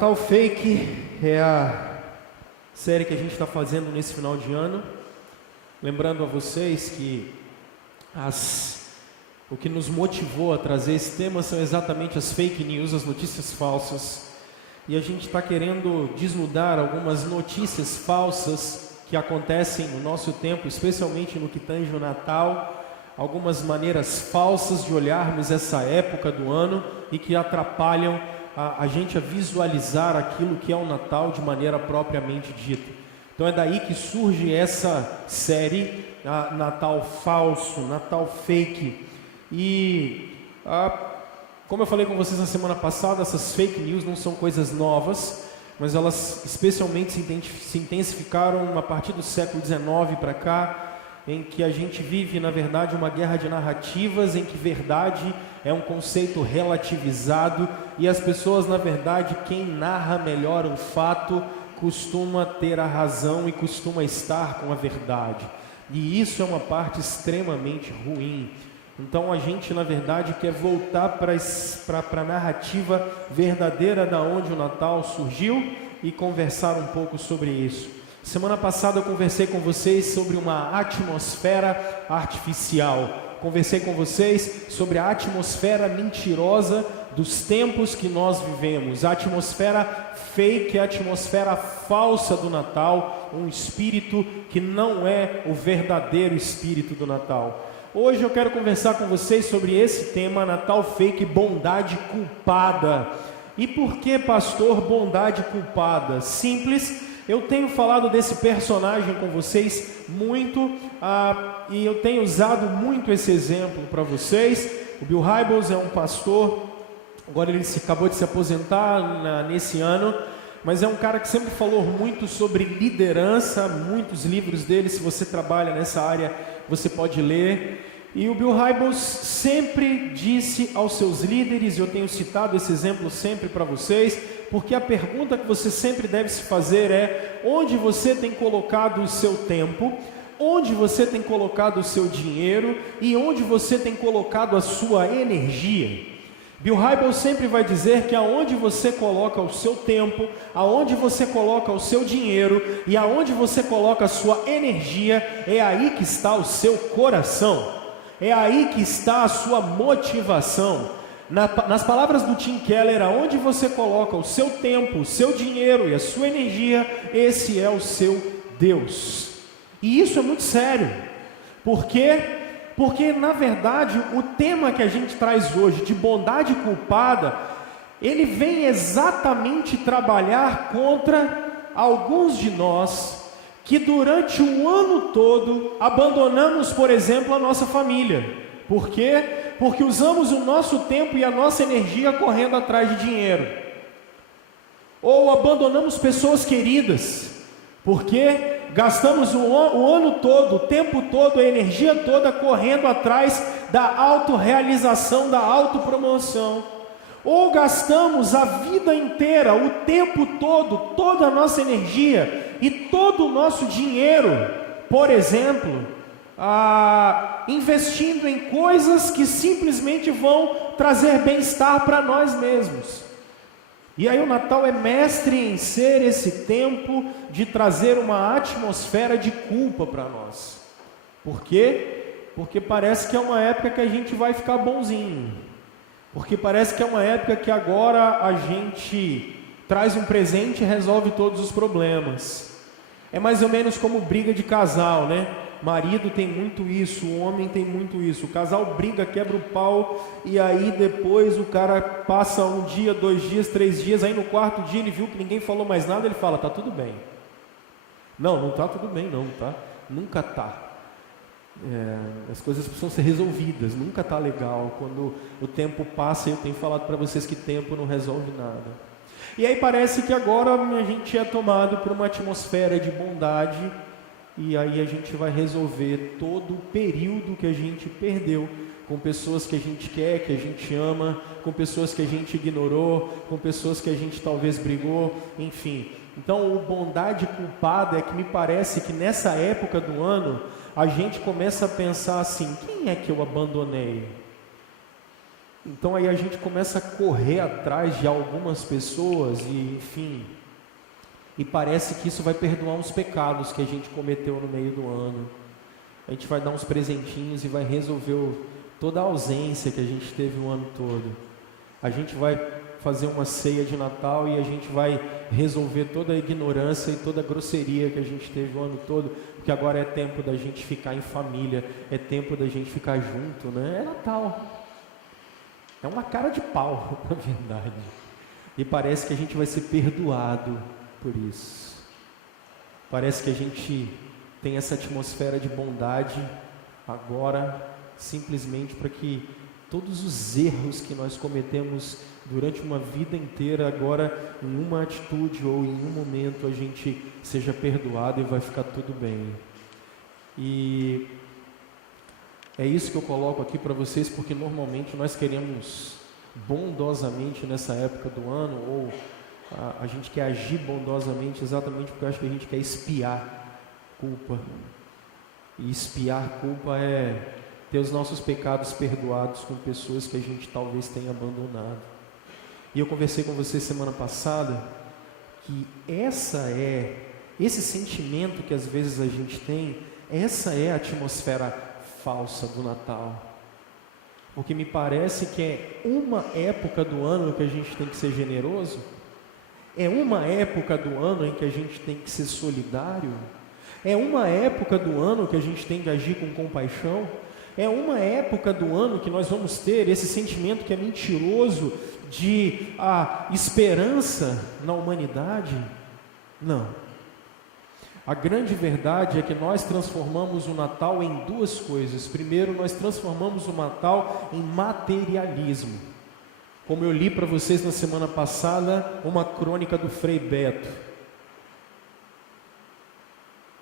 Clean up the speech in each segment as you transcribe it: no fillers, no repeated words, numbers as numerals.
Natal Fake é a série que a gente está fazendo nesse final de ano. Lembrando a vocês que o que nos motivou a trazer esse tema são exatamente as fake news, as notícias falsas. E a gente está querendo desnudar algumas notícias falsas que acontecem no nosso tempo, especialmente no que tange o Natal, algumas maneiras falsas de olharmos essa época do ano e que atrapalham a gente a visualizar aquilo que é o Natal de maneira propriamente dita. Então é daí que surge essa série, Natal Falso, Natal Fake. E como eu falei com vocês na semana passada, essas fake news não são coisas novas, mas elas especialmente se intensificaram a partir do século XIX para cá, em que a gente vive, na verdade, uma guerra de narrativas, em que verdade é um conceito relativizado e as pessoas, na verdade, quem narra melhor um fato costuma ter a razão e costuma estar com a verdade. E isso é uma parte extremamente ruim. Então a gente, na verdade, quer voltar para a narrativa verdadeira da onde o Natal surgiu e conversar um pouco sobre isso. Semana passada eu conversei com vocês sobre uma atmosfera artificial. Conversei com vocês sobre a atmosfera mentirosa dos tempos que nós vivemos. A atmosfera fake, a atmosfera falsa do Natal. Um espírito que não é o verdadeiro espírito do Natal. Hoje eu quero conversar com vocês sobre esse tema, Natal Fake, bondade culpada. E por que, pastor, bondade culpada? Simples. Eu tenho falado desse personagem com vocês muito, e eu tenho usado muito esse exemplo para vocês. O Bill Hybels é um pastor, agora ele acabou de se aposentar nesse ano, mas é um cara que sempre falou muito sobre liderança, muitos livros dele, se você trabalha nessa área, você pode ler. E o Bill Hybels sempre disse aos seus líderes, eu tenho citado esse exemplo sempre para vocês, porque a pergunta que você sempre deve se fazer é: onde você tem colocado o seu tempo, onde você tem colocado o seu dinheiro e onde você tem colocado a sua energia? Bill Hybels sempre vai dizer que aonde você coloca o seu tempo, aonde você coloca o seu dinheiro e aonde você coloca a sua energia, é aí que está o seu coração, é aí que está a sua motivação. Nas palavras do Tim Keller, aonde você coloca o seu tempo, o seu dinheiro e a sua energia, esse é o seu Deus. E isso é muito sério. Por quê? Porque, na verdade, o tema que a gente traz hoje, de bondade culpada, ele vem exatamente trabalhar contra alguns de nós que durante o ano todo abandonamos, por exemplo, a nossa família. Por quê? Porque usamos o nosso tempo e a nossa energia correndo atrás de dinheiro. Ou abandonamos pessoas queridas. Porque gastamos o ano todo, o tempo todo, a energia toda correndo atrás da autorrealização, da autopromoção. Ou gastamos a vida inteira, o tempo todo, toda a nossa energia e todo o nosso dinheiro, por exemplo, investindo em coisas que simplesmente vão trazer bem-estar para nós mesmos. E aí o Natal é mestre em ser esse tempo de trazer uma atmosfera de culpa para nós. Por quê? Porque parece que é uma época que a gente vai ficar bonzinho. Porque parece que é uma época que agora a gente traz um presente e resolve todos os problemas. É mais ou menos como briga de casal, né? Marido tem muito isso, o homem tem muito isso. O casal briga, quebra o pau, e aí depois o cara passa um dia, 2 dias, 3 dias, aí no 4º dia ele viu que ninguém falou mais nada, ele fala: tá tudo bem. Não, não tá tudo bem não, tá? Nunca tá. As coisas precisam ser resolvidas, nunca tá legal. Quando o tempo passa, eu tenho falado para vocês que tempo não resolve nada. E aí parece que agora a gente é tomado por uma atmosfera de bondade, e aí a gente vai resolver todo o período que a gente perdeu com pessoas que a gente quer, que a gente ama, com pessoas que a gente ignorou, com pessoas que a gente talvez brigou, enfim. Então, o bondade culpada é que me parece que nessa época do ano a gente começa a pensar assim: quem é que eu abandonei? Então aí a gente começa a correr atrás de algumas pessoas e, enfim, e parece que isso vai perdoar uns pecados que a gente cometeu no meio do ano. A gente vai dar uns presentinhos e vai resolver toda a ausência que a gente teve o ano todo. A gente vai fazer uma ceia de Natal e a gente vai resolver toda a ignorância e toda a grosseria que a gente teve o ano todo, porque agora é tempo da gente ficar em família, é tempo da gente ficar junto, né? É Natal. É uma cara de pau, na verdade. E parece que a gente vai ser perdoado por isso. Parece que a gente tem essa atmosfera de bondade agora, simplesmente para que todos os erros que nós cometemos durante uma vida inteira, agora em uma atitude ou em um momento a gente seja perdoado e vai ficar tudo bem. E é isso que eu coloco aqui para vocês, porque normalmente nós queremos bondosamente nessa época do ano, ou a gente quer agir bondosamente exatamente porque eu acho que a gente quer espiar culpa. E espiar culpa é ter os nossos pecados perdoados com pessoas que a gente talvez tenha abandonado. E eu conversei com você semana passada que esse sentimento que às vezes a gente tem, essa é a atmosfera falsa do Natal. Porque me parece que é uma época do ano que a gente tem que ser generoso, é uma época do ano em que a gente tem que ser solidário, é uma época do ano que a gente tem que agir com compaixão, é uma época do ano que nós vamos ter esse sentimento que é mentiroso de esperança na humanidade. Não. A grande verdade é que nós transformamos o Natal em duas coisas. Primeiro, nós transformamos o Natal em materialismo. Como eu li para vocês na semana passada, uma crônica do Frei Beto.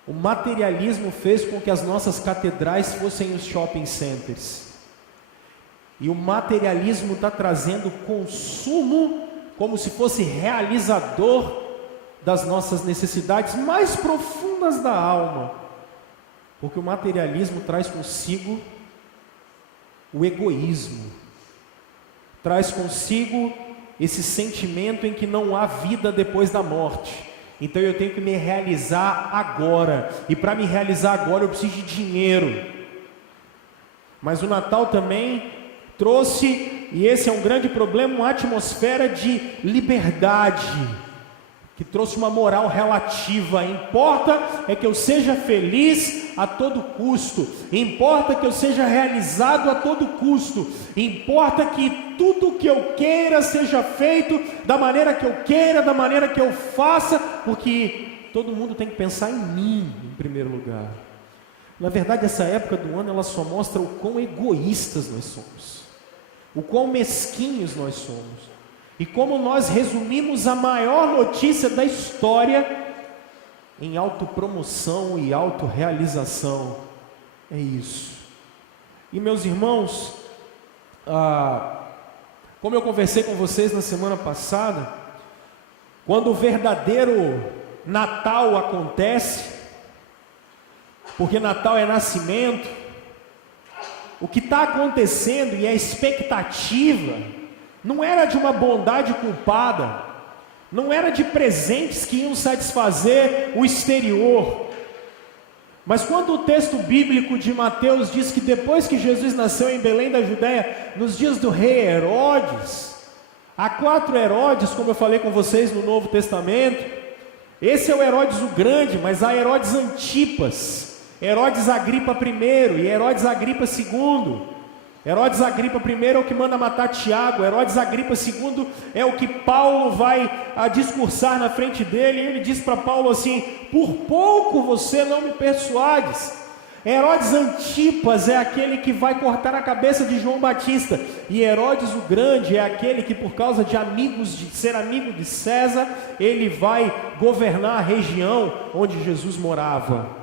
O materialismo fez com que as nossas catedrais fossem os shopping centers. E o materialismo está trazendo consumo como se fosse realizador das nossas necessidades mais profundas da alma. Porque o materialismo traz consigo o egoísmo. Traz consigo esse sentimento em que não há vida depois da morte. Então eu tenho que me realizar agora. E para me realizar agora eu preciso de dinheiro. Mas o Natal também trouxe, e esse é um grande problema, uma atmosfera de liberdade, que trouxe uma moral relativa. Importa é que eu seja feliz a todo custo, importa que eu seja realizado a todo custo, importa que tudo que eu queira seja feito da maneira que eu queira, da maneira que eu faça, porque todo mundo tem que pensar em mim em primeiro lugar. Na verdade, essa época do ano ela só mostra o quão egoístas nós somos, o quão mesquinhos nós somos, e como nós resumimos a maior notícia da história em autopromoção e autorrealização. É isso. E meus irmãos, como eu conversei com vocês na semana passada, quando o verdadeiro Natal acontece, porque Natal é nascimento, o que está acontecendo e a expectativa não era de uma bondade culpada, não era de presentes que iam satisfazer o exterior. Mas quando o texto bíblico de Mateus diz que depois que Jesus nasceu em Belém da Judéia, nos dias do rei Herodes, há 4 Herodes, como eu falei com vocês no Novo Testamento. Esse é o Herodes o Grande, mas há Herodes Antipas, Herodes Agripa I e Herodes Agripa II. Herodes Agripa I é o que manda matar Tiago. Herodes Agripa II é o que Paulo vai discursar na frente dele. E ele diz para Paulo assim: por pouco você não me persuades. Herodes Antipas é aquele que vai cortar a cabeça de João Batista. E Herodes o Grande é aquele que, por causa de ser amigo de César, ele vai governar a região onde Jesus morava.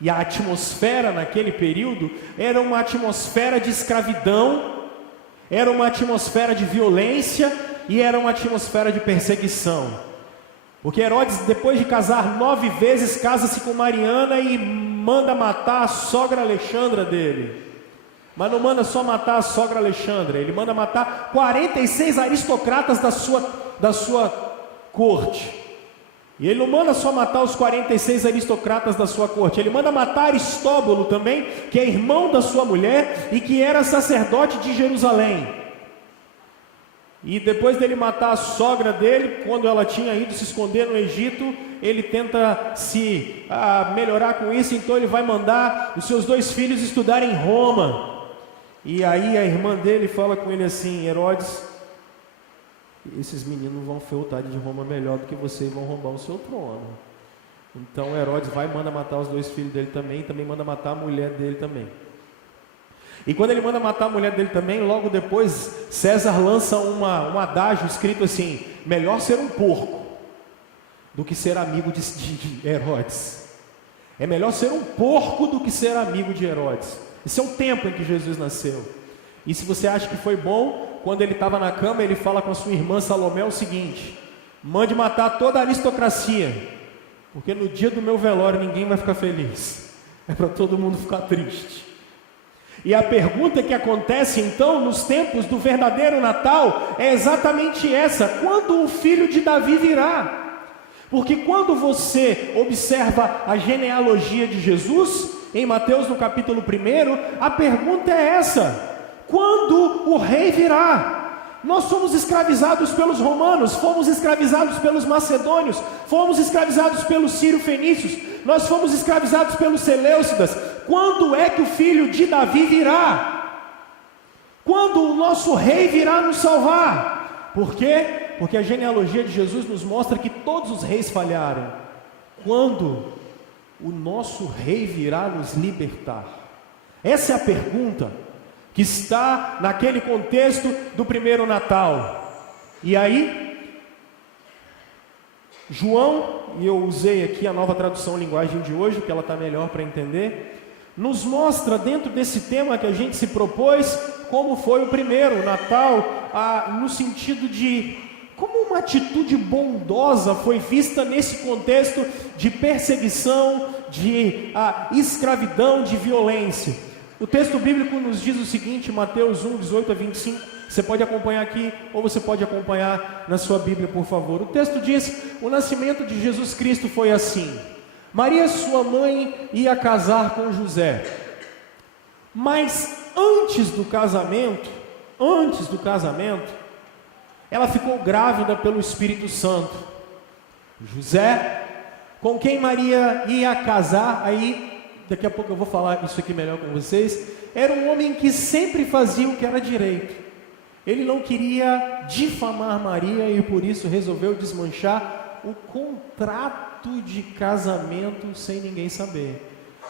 E a atmosfera naquele período era uma atmosfera de escravidão, era uma atmosfera de violência e era uma atmosfera de perseguição. Porque Herodes, depois de casar 9 vezes, casa-se com Mariana e manda matar a sogra Alexandra dele. Mas não manda só matar a sogra Alexandra, ele manda matar 46 aristocratas da sua corte. E ele não manda só matar os 46 aristocratas da sua corte, ele manda matar Aristóbulo também, que é irmão da sua mulher e que era sacerdote de Jerusalém. E depois dele matar a sogra dele, quando ela tinha ido se esconder no Egito, ele tenta se melhorar com isso, então ele vai mandar os seus 2 filhos estudarem em Roma. E aí a irmã dele fala com ele assim: Herodes, esses meninos vão voltar de Roma melhor do que você e vão roubar o seu trono. Então Herodes vai e manda matar os 2 filhos dele também, e também manda matar a mulher dele também. E quando ele manda matar a mulher dele também, logo depois César lança um adágio escrito assim: melhor ser um porco do que ser amigo de Herodes. É melhor ser um porco do que ser amigo de Herodes. Esse é o tempo em que Jesus nasceu. E se você acha que foi bom, quando ele estava na cama, ele fala com a sua irmã Salomé o seguinte: mande matar toda a aristocracia, porque no dia do meu velório ninguém vai ficar feliz, é para todo mundo ficar triste. E a pergunta que acontece então nos tempos do verdadeiro Natal é exatamente essa: quando o filho de Davi virá? Porque quando você observa a genealogia de Jesus, em Mateus no capítulo 1, a pergunta é essa: quando o rei virá? Nós somos escravizados pelos romanos, fomos escravizados pelos macedônios, fomos escravizados pelos sírio-fenícios, nós fomos escravizados pelos seleucidas. Quando é que o filho de Davi virá? Quando o nosso rei virá nos salvar? Por quê? Porque a genealogia de Jesus nos mostra que todos os reis falharam. Quando o nosso rei virá nos libertar? Essa é a pergunta que está naquele contexto do primeiro Natal. E aí, João, e eu usei aqui a Nova Tradução Linguagem de hoje, que ela está melhor para entender, nos mostra dentro desse tema que a gente se propôs, como foi o primeiro Natal, no sentido de como uma atitude bondosa foi vista nesse contexto de perseguição, de escravidão, de violência. O texto bíblico nos diz o seguinte, Mateus 1, 18 a 25, você pode acompanhar aqui, ou você pode acompanhar na sua Bíblia, por favor. O texto diz: o nascimento de Jesus Cristo foi assim: Maria, sua mãe, ia casar com José, mas antes do casamento, ela ficou grávida pelo Espírito Santo. José, com quem Maria ia casar, aí daqui a pouco eu vou falar isso aqui melhor com vocês, era um homem que sempre fazia o que era direito. Ele não queria difamar Maria e por isso resolveu desmanchar o contrato de casamento sem ninguém saber.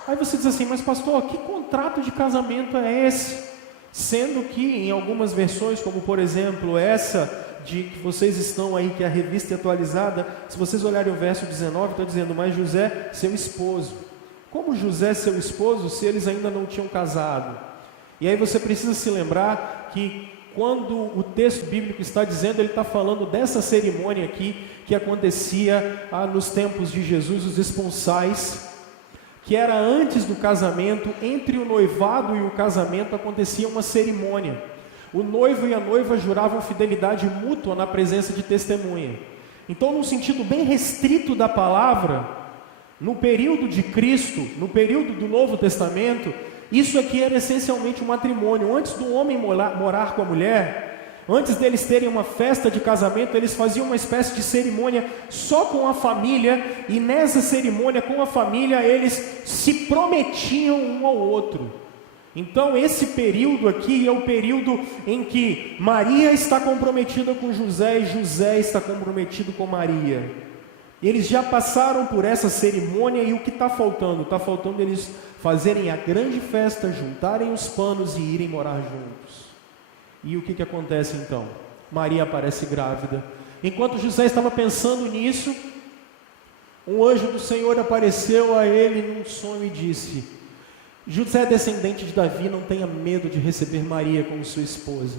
Aí você diz assim: mas pastor, que contrato de casamento é esse? Sendo que em algumas versões, como por exemplo essa de que vocês estão aí, que é a revista atualizada, se vocês olharem o verso 19, está dizendo: mas José, seu esposo. Como José, seu esposo, se eles ainda não tinham casado? E aí você precisa se lembrar que quando o texto bíblico está dizendo, ele está falando dessa cerimônia aqui, que acontecia nos tempos de Jesus, os esponsais, que era antes do casamento. Entre o noivado e o casamento acontecia uma cerimônia. O noivo e a noiva juravam fidelidade mútua na presença de testemunha. Então, num sentido bem restrito da palavra, no período de Cristo, no período do Novo Testamento, isso aqui era essencialmente um matrimônio. Antes do homem morar com a mulher, antes deles terem uma festa de casamento, eles faziam uma espécie de cerimônia só com a família, e nessa cerimônia com a família eles se prometiam um ao outro. Então esse período aqui é o período em que Maria está comprometida com José e José está comprometido com Maria. Eles já passaram por essa cerimônia e o que está faltando? Está faltando eles fazerem a grande festa, juntarem os panos e irem morar juntos. E o que acontece então? Maria aparece grávida. Enquanto José estava pensando nisso, um anjo do Senhor apareceu a ele num sonho e disse: José, descendente de Davi, não tenha medo de receber Maria como sua esposa,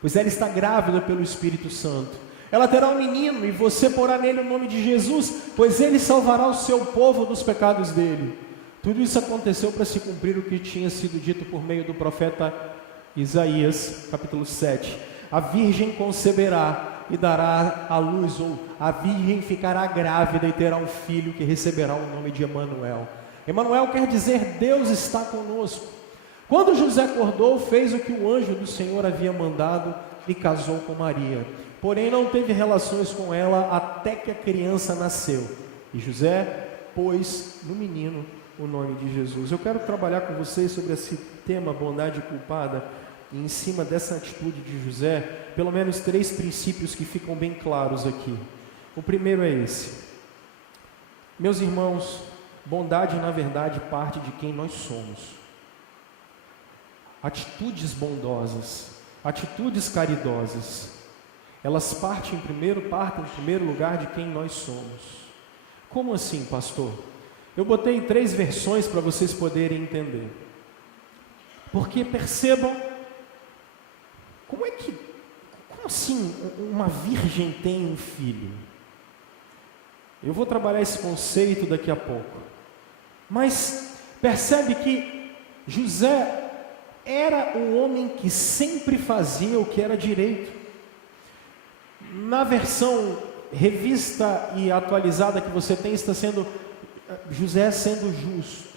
pois ela está grávida pelo Espírito Santo. Ela terá um menino e você porá nele o nome de Jesus, pois ele salvará o seu povo dos pecados dele. Tudo isso aconteceu para se cumprir o que tinha sido dito por meio do profeta Isaías, capítulo 7. A virgem conceberá e dará à luz, ou a virgem ficará grávida e terá um filho que receberá o nome de Emanuel. Emanuel quer dizer Deus está conosco. Quando José acordou, fez o que o anjo do Senhor havia mandado e casou com Maria. Porém não teve relações com ela até que a criança nasceu. E José pôs no menino o nome de Jesus. Eu quero trabalhar com vocês sobre esse tema, bondade culpada, e em cima dessa atitude de José, pelo menos 3 princípios que ficam bem claros aqui. O primeiro é esse. Meus irmãos, bondade na verdade parte de quem nós somos. Atitudes bondosas, atitudes caridosas, elas partem em primeiro lugar de quem nós somos. Como assim, pastor? Eu botei 3 versões para vocês poderem entender. Porque percebam, como assim uma virgem tem um filho? Eu vou trabalhar esse conceito daqui a pouco. Mas percebe que José era um homem que sempre fazia o que era direito. Na versão revista e atualizada que você tem, está sendo José sendo justo.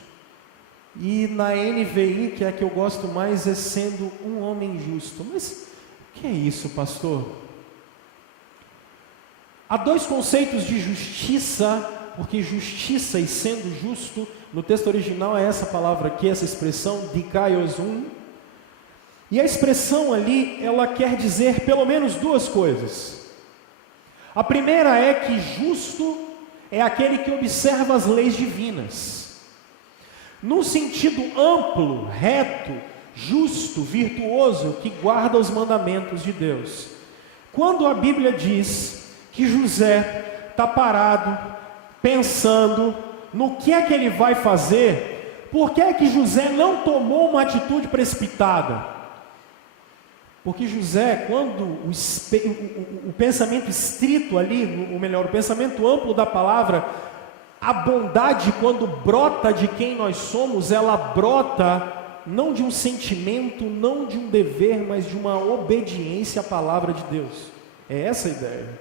E na NVI, que é a que eu gosto mais, é sendo um homem justo. Mas o que é isso, pastor? Há 2 conceitos de justiça, porque justiça e sendo justo, no texto original é essa palavra aqui, essa expressão, dikaiosum. E a expressão ali, ela quer dizer pelo menos 2 coisas. A primeira é que justo é aquele que observa as leis divinas. Num sentido amplo, reto, justo, virtuoso, que guarda os mandamentos de Deus. Quando a Bíblia diz que José está parado, pensando no que é que ele vai fazer, por que é que José não tomou uma atitude precipitada? Porque José, quando o pensamento estrito ali, ou melhor, o pensamento amplo da palavra, a bondade quando brota de quem nós somos, ela brota não de um sentimento, não de um dever, mas de uma obediência à palavra de Deus. É essa a ideia.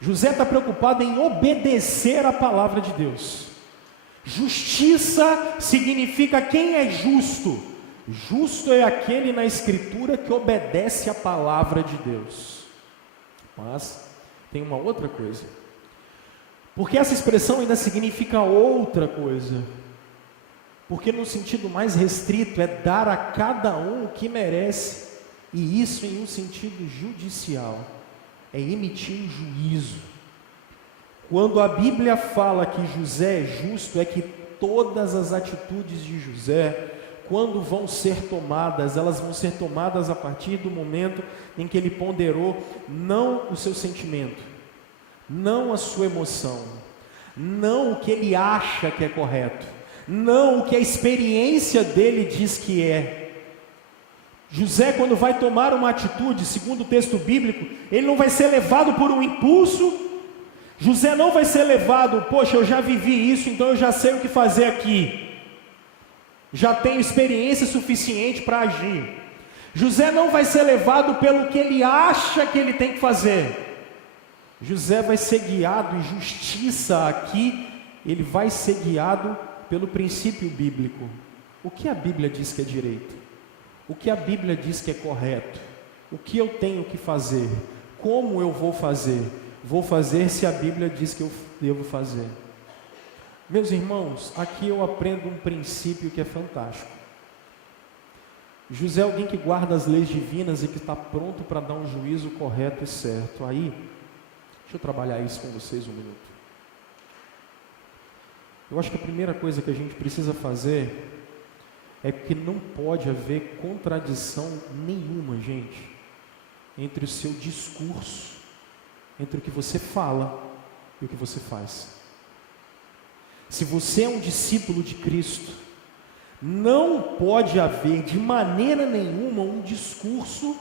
José está preocupado em obedecer à palavra de Deus. Justiça significa quem é justo. Justo é aquele na Escritura que obedece à palavra de Deus. Mas tem uma outra coisa. Porque essa expressão ainda significa outra coisa. Porque no sentido mais restrito é dar a cada um o que merece. E isso em um sentido judicial. É emitir um juízo. Quando a Bíblia fala que José é justo, é que todas as atitudes de José, quando vão ser tomadas, elas vão ser tomadas a partir do momento em que ele ponderou não o seu sentimento, não a sua emoção, não o que ele acha que é correto, não o que a experiência dele diz que é. José, quando vai tomar uma atitude, segundo o texto bíblico, ele não vai ser levado por um impulso. José não vai ser levado, poxa, eu já vivi isso, então eu já sei o que fazer aqui. Já tenho experiência suficiente para agir. José não vai ser levado pelo que ele acha que ele tem que fazer. José vai ser guiado, e justiça aqui, ele vai ser guiado pelo princípio bíblico. O que a Bíblia diz que é direito? O que a Bíblia diz que é correto? O que eu tenho que fazer? Como eu vou fazer? Vou fazer se a Bíblia diz que eu devo fazer. Meus irmãos, aqui eu aprendo um princípio que é fantástico. José é alguém que guarda as leis divinas e que está pronto para dar um juízo correto e certo. Aí, deixa eu trabalhar isso com vocês um minuto. Eu acho que a primeira coisa que a gente precisa fazer é que não pode haver contradição nenhuma, gente, entre o seu discurso, entre o que você fala e o que você faz. Se você é um discípulo de Cristo, não pode haver de maneira nenhuma um discurso,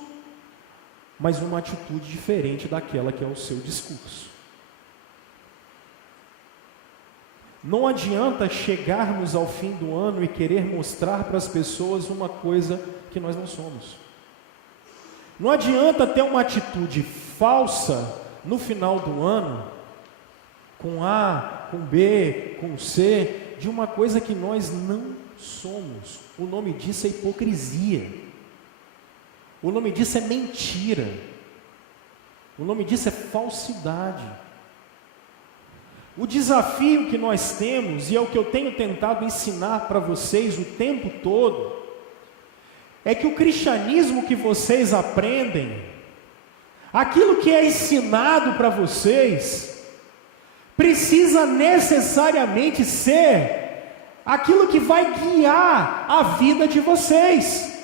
mas uma atitude diferente daquela que é o seu discurso. Não adianta chegarmos ao fim do ano e querer mostrar para as pessoas uma coisa que nós não somos. Não adianta ter uma atitude falsa no final do ano, com A, com B, com C, de uma coisa que nós não somos. O nome disso é hipocrisia. O nome disso é mentira. O nome disso é falsidade. O desafio que nós temos, e é o que eu tenho tentado ensinar para vocês o tempo todo, é que o cristianismo que vocês aprendem, aquilo que é ensinado para vocês, precisa necessariamente ser aquilo que vai guiar a vida de vocês.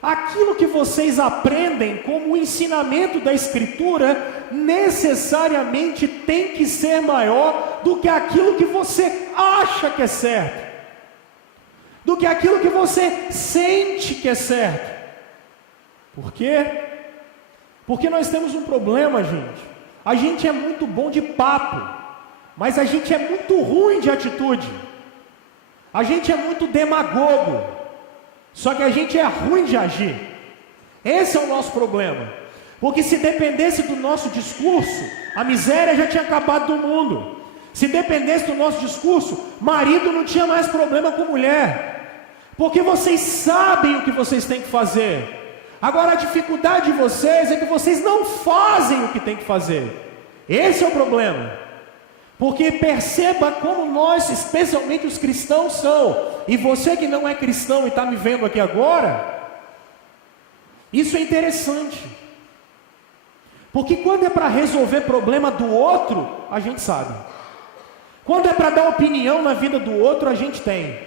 Aquilo que vocês aprendem como ensinamento da Escritura, necessariamente tem que ser maior do que aquilo que você acha que é certo, do que aquilo que você sente que é certo. Por quê? Porque nós temos um problema, gente. A gente é muito bom de papo, mas a gente é muito ruim de atitude. A gente é muito demagogo, só que a gente é ruim de agir. Esse é o nosso problema. Porque se dependesse do nosso discurso, a miséria já tinha acabado do mundo. Se dependesse do nosso discurso, marido não tinha mais problema com mulher. Porque vocês sabem o que vocês têm que fazer. Agora a dificuldade de vocês é que vocês não fazem o que tem que fazer. Esse é o problema. Porque perceba como nós, especialmente os cristãos, são. E você que não é cristão e está me vendo aqui agora, isso é interessante. Porque quando é para resolver problema do outro, a gente sabe. Quando é para dar opinião na vida do outro, a gente tem.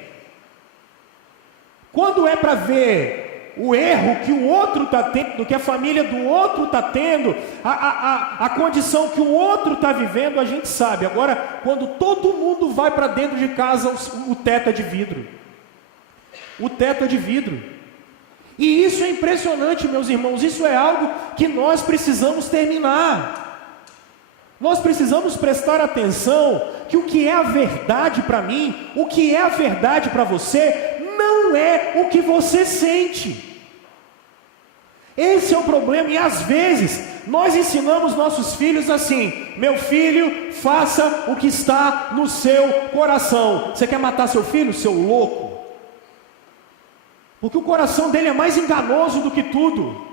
Quando é para ver o erro que o outro está tendo, que a família do outro está tendo, a condição que o outro está vivendo, a gente sabe. Agora, quando todo mundo vai para dentro de casa, o teto é de vidro. O teto é de vidro. E isso é impressionante, meus irmãos. Isso é algo que nós precisamos terminar. Nós precisamos prestar atenção que o que é a verdade para mim, o que é a verdade para você, não é o que você sente. Esse é o problema. E às vezes nós ensinamos nossos filhos assim: meu filho, faça o que está no seu coração. Você quer matar seu filho, seu louco? Porque o coração dele é mais enganoso do que tudo.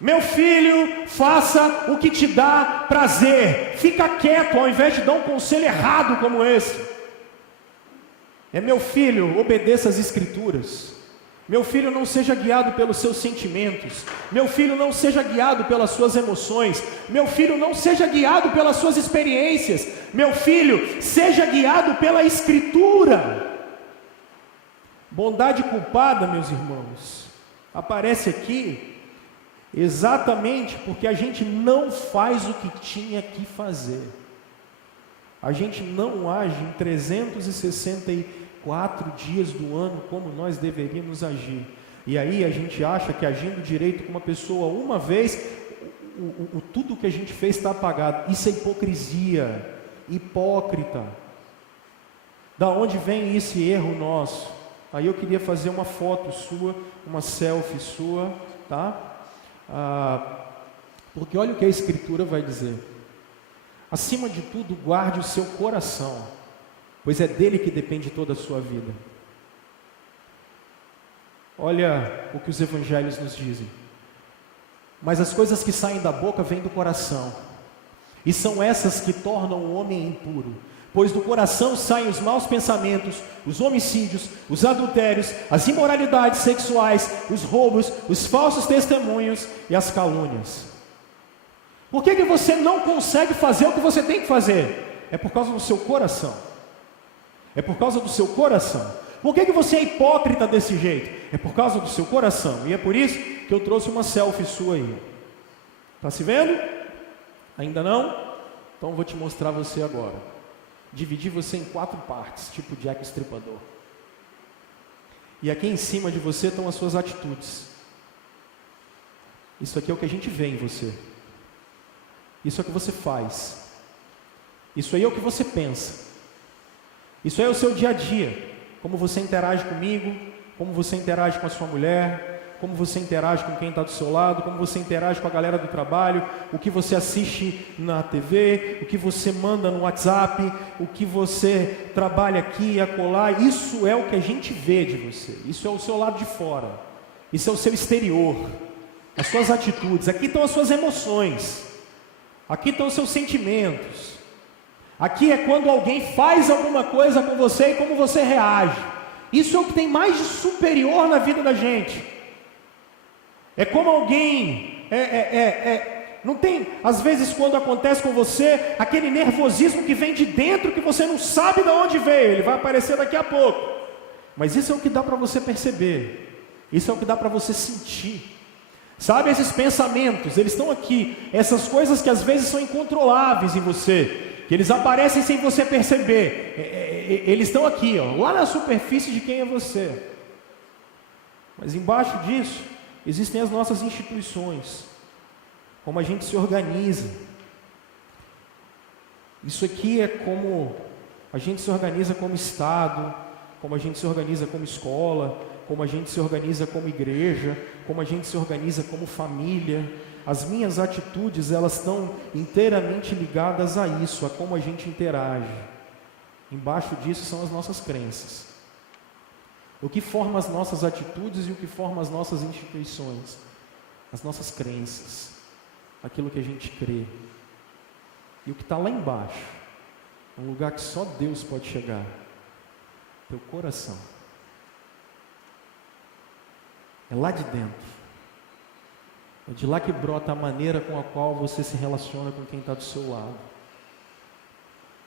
Meu filho, faça o que te dá prazer. Fica quieto ao invés de dar um conselho errado como esse. É: meu filho, obedeça às Escrituras. Meu filho, não seja guiado pelos seus sentimentos. Meu filho, não seja guiado pelas suas emoções. Meu filho, não seja guiado pelas suas experiências. Meu filho, seja guiado pela Escritura. Bondade culpada, meus irmãos, aparece aqui exatamente porque a gente não faz o que tinha que fazer. A gente não age em 364 dias do ano como nós deveríamos agir. E aí a gente acha que agindo direito com uma pessoa uma vez, tudo que a gente fez está apagado. Isso é hipocrisia, hipócrita. Da onde vem esse erro nosso? Aí eu queria fazer uma foto sua, uma selfie sua, tá? Porque olha o que a Escritura vai dizer. Acima de tudo, guarde o seu coração, pois é dele que depende toda a sua vida. Olha o que os evangelhos nos dizem. Mas as coisas que saem da boca vêm do coração, e são essas que tornam o homem impuro. Pois do coração saem os maus pensamentos, os homicídios, os adultérios, as imoralidades sexuais, os roubos, os falsos testemunhos e as calúnias. Por que você não consegue fazer o que você tem que fazer? É por causa do seu coração. É por causa do seu coração. Por que você é hipócrita desse jeito? É por causa do seu coração. E é por isso que eu trouxe uma selfie sua aí. Está se vendo? Ainda não? Então eu vou te mostrar você agora. Dividir você em 4 partes, tipo Jack Estripador. E aqui em cima de você estão as suas atitudes. Isso aqui é o que a gente vê em você. Isso é o que você faz. Isso aí é o que você pensa. Isso é o seu dia a dia. Como você interage comigo, como você interage com a sua mulher, como você interage com quem está do seu lado, como você interage com a galera do trabalho, o que você assiste na TV, o que você manda no WhatsApp, o que você trabalha aqui e acolá. Isso é o que a gente vê de você. Isso é o seu lado de fora. Isso é o seu exterior. As suas atitudes. Aqui estão as suas emoções. Aqui estão os seus sentimentos. Aqui é quando alguém faz alguma coisa com você e como você reage. Isso é o que tem mais de superior na vida da gente. É como alguém, não tem, às vezes quando acontece com você, aquele nervosismo que vem de dentro, que você não sabe de onde veio, ele vai aparecer daqui a pouco. Mas isso é o que dá para você perceber, isso é o que dá para você sentir. Sabe, esses pensamentos, eles estão aqui, essas coisas que às vezes são incontroláveis em você, que eles aparecem sem você perceber, eles estão aqui, ó, lá na superfície de quem é você. Mas embaixo disso, existem as nossas instituições, como a gente se organiza. Isso aqui é como a gente se organiza como Estado, como a gente se organiza como escola, como a gente se organiza como igreja, como a gente se organiza como família. As minhas atitudes, elas estão inteiramente ligadas a isso, a como a gente interage. Embaixo disso são as nossas crenças. O que forma as nossas atitudes e o que forma as nossas instituições? As nossas crenças, aquilo que a gente crê. E o que está lá embaixo, um lugar que só Deus pode chegar, teu coração. É lá de dentro. É de lá que brota a maneira com a qual você se relaciona com quem está do seu lado.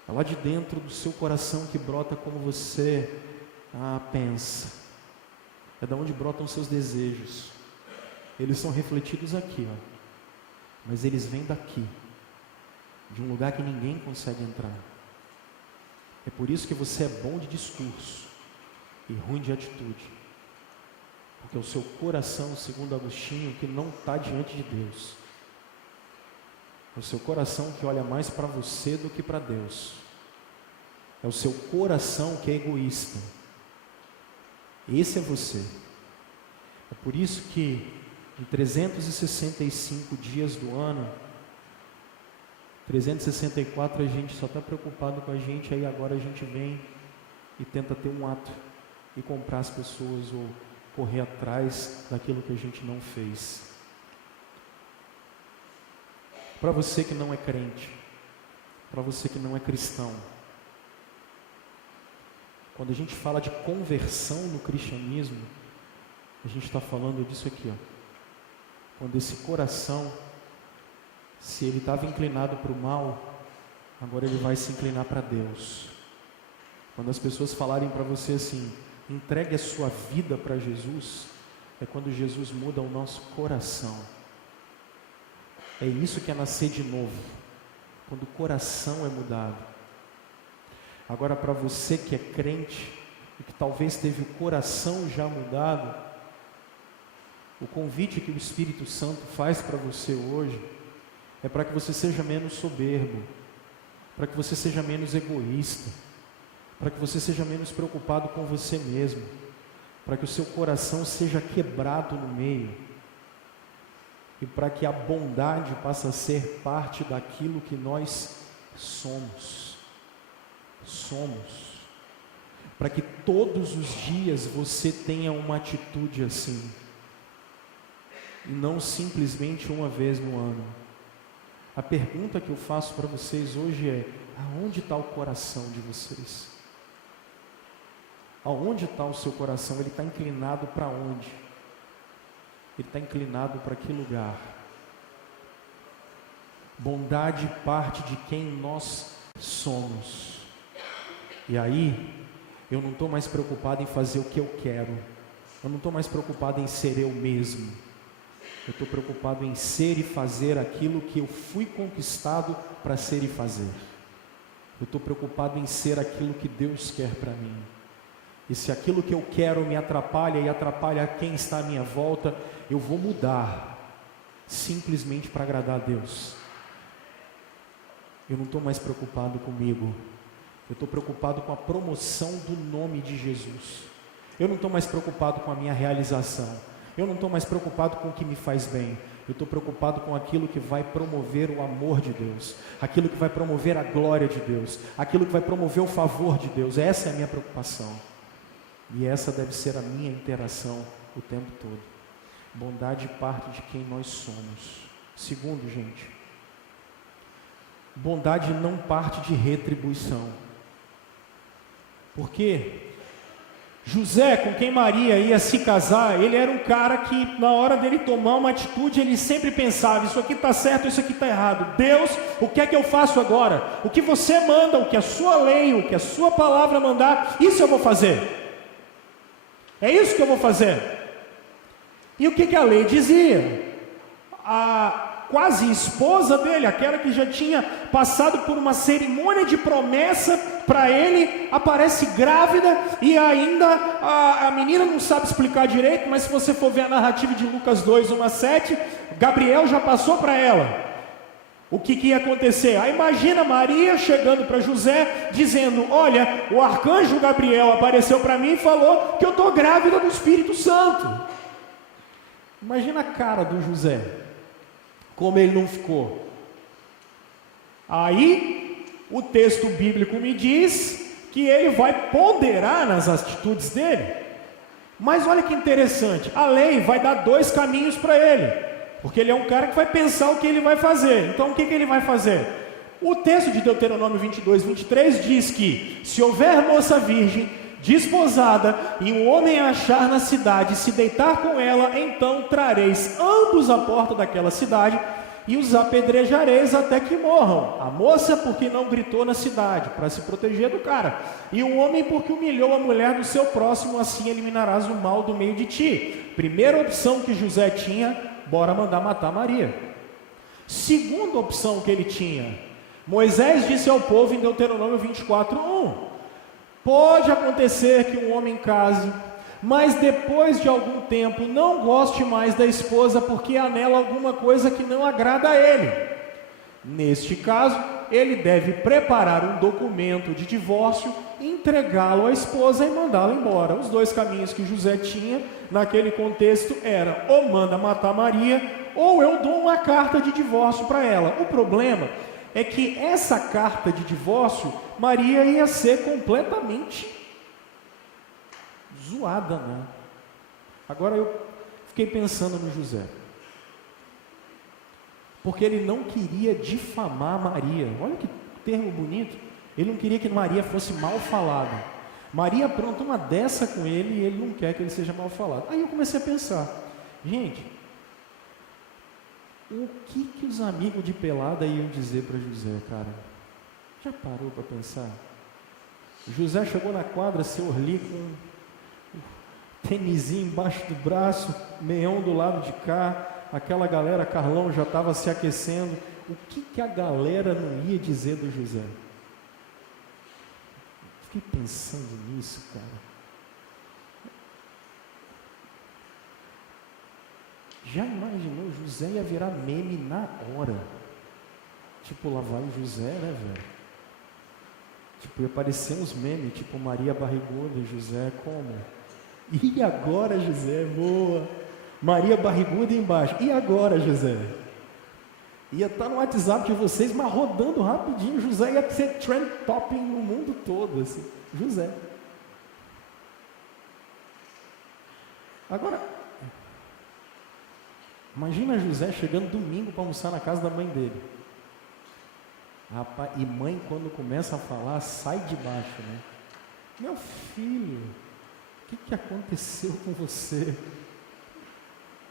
É lá de dentro do seu coração que brota como você pensa. É da onde brotam os seus desejos. Eles são refletidos aqui, ó. Mas eles vêm daqui, de um lugar que ninguém consegue entrar. É por isso que você é bom de discurso e ruim de atitude. Porque é o seu coração, segundo Agostinho, que não está diante de Deus. É o seu coração que olha mais para você do que para Deus. É o seu coração que é egoísta. Esse é você. É por isso que em 365 dias do ano, 364 a gente só está preocupado com a gente, aí agora a gente vem e tenta ter um ato e comprar as pessoas ou correr atrás daquilo que a gente não fez. Para você que não é crente, para você que não é cristão, quando a gente fala de conversão no cristianismo, a gente está falando disso aqui, ó. Quando esse coração, se ele estava inclinado para o mal, agora ele vai se inclinar para Deus. Quando as pessoas falarem para você assim, entregue a sua vida para Jesus, é quando Jesus muda o nosso coração. É isso que é nascer de novo, quando o coração é mudado. Agora, para você que é crente e que talvez teve o coração já mudado, o convite que o Espírito Santo faz para você hoje é para que você seja menos soberbo, para que você seja menos egoísta, para que você seja menos preocupado com você mesmo, para que o seu coração seja quebrado no meio e para que a bondade passe a ser parte daquilo que nós somos. Para que todos os dias você tenha uma atitude assim, e não simplesmente uma vez no ano. A pergunta que eu faço para vocês hoje é: aonde está o coração de vocês? Aonde está o seu coração? Ele está inclinado para onde? Ele está inclinado para que lugar? Bondade parte de quem nós somos. E aí, eu não estou mais preocupado em fazer o que eu quero. Eu não estou mais preocupado em ser eu mesmo. Eu estou preocupado em ser e fazer aquilo que eu fui conquistado para ser e fazer. Eu estou preocupado em ser aquilo que Deus quer para mim. E se aquilo que eu quero me atrapalha e atrapalha quem está à minha volta, eu vou mudar, simplesmente para agradar a Deus. Eu não estou mais preocupado comigo. Eu estou preocupado com a promoção do nome de Jesus. Eu não estou mais preocupado com a minha realização. Eu não estou mais preocupado com o que me faz bem. Eu estou preocupado com aquilo que vai promover o amor de Deus, aquilo que vai promover a glória de Deus, aquilo que vai promover o favor de Deus. Essa é a minha preocupação. E essa deve ser a minha interação o tempo todo. Bondade parte de quem nós somos. Segundo, gente, bondade não parte de retribuição. Por quê? José, com quem Maria ia se casar, ele era um cara que na hora dele tomar uma atitude, ele sempre pensava, isso aqui está certo, isso aqui está errado. Deus, o que é que eu faço agora? O que você manda, o que a sua lei, o que a sua palavra mandar, isso eu vou fazer. É isso que eu vou fazer. E o que a lei dizia? A quase esposa dele, aquela que já tinha passado por uma cerimônia de promessa para ele, aparece grávida e ainda a menina não sabe explicar direito, mas se você for ver a narrativa de Lucas 2, 1 a 7, Gabriel já passou para ela o que ia acontecer. Aí imagina Maria chegando para José, dizendo, olha, o arcanjo Gabriel apareceu para mim e falou que eu estou grávida do Espírito Santo. Imagina a cara do José, como ele não ficou. Aí, o texto bíblico me diz que ele vai ponderar nas atitudes dele. Mas olha que interessante, a lei vai dar dois caminhos para ele, porque ele é um cara que vai pensar o que ele vai fazer. Então, o que ele vai fazer? O texto de Deuteronômio 22, 23 diz que, se houver moça virgem, desposada, e um homem a achar na cidade, se deitar com ela, então trareis ambos à porta daquela cidade, e os apedrejareis até que morram. A moça porque não gritou na cidade, para se proteger do cara, e o homem porque humilhou a mulher do seu próximo, assim eliminarás o mal do meio de ti. Primeira opção que José tinha, bora mandar matar Maria. Segunda opção que ele tinha, Moisés disse ao povo em Deuteronômio 24, 1, pode acontecer que um homem case, mas depois de algum tempo não goste mais da esposa porque há nela alguma coisa que não agrada a ele. Neste caso, ele deve preparar um documento de divórcio, entregá-lo à esposa e mandá-la embora. Os dois caminhos que José tinha naquele contexto eram ou manda matar Maria, ou eu dou uma carta de divórcio para ela. O problema é que essa carta de divórcio, Maria ia ser completamente zoada, né? Agora eu fiquei pensando no José, porque ele não queria difamar Maria. Olha que termo bonito. Ele não queria que Maria fosse mal falada. Maria apronta uma dessa com ele e ele não quer que ele seja mal falado. Aí eu comecei a pensar, gente, o que os amigos de pelada iam dizer para José, cara? Já parou para pensar? José chegou na quadra, seu Orli, com um tênisinho embaixo do braço, meião do lado de cá, aquela galera, Carlão já estava se aquecendo. O que a galera não ia dizer do José? Fiquei pensando nisso, cara. Já imaginou? José ia virar meme na hora. Tipo, lá vai o José, né, velho? Tipo, ia aparecer uns memes, tipo Maria barriguda, José como? E agora, José? Boa! Maria barriguda embaixo. E agora, José? Ia estar no WhatsApp de vocês, mas rodando rapidinho. José ia ser trend topping no mundo todo, assim. José. Agora, imagina José chegando domingo para almoçar na casa da mãe dele. Rapaz, e mãe, quando começa a falar, sai de baixo, né? Meu filho, o que aconteceu com você?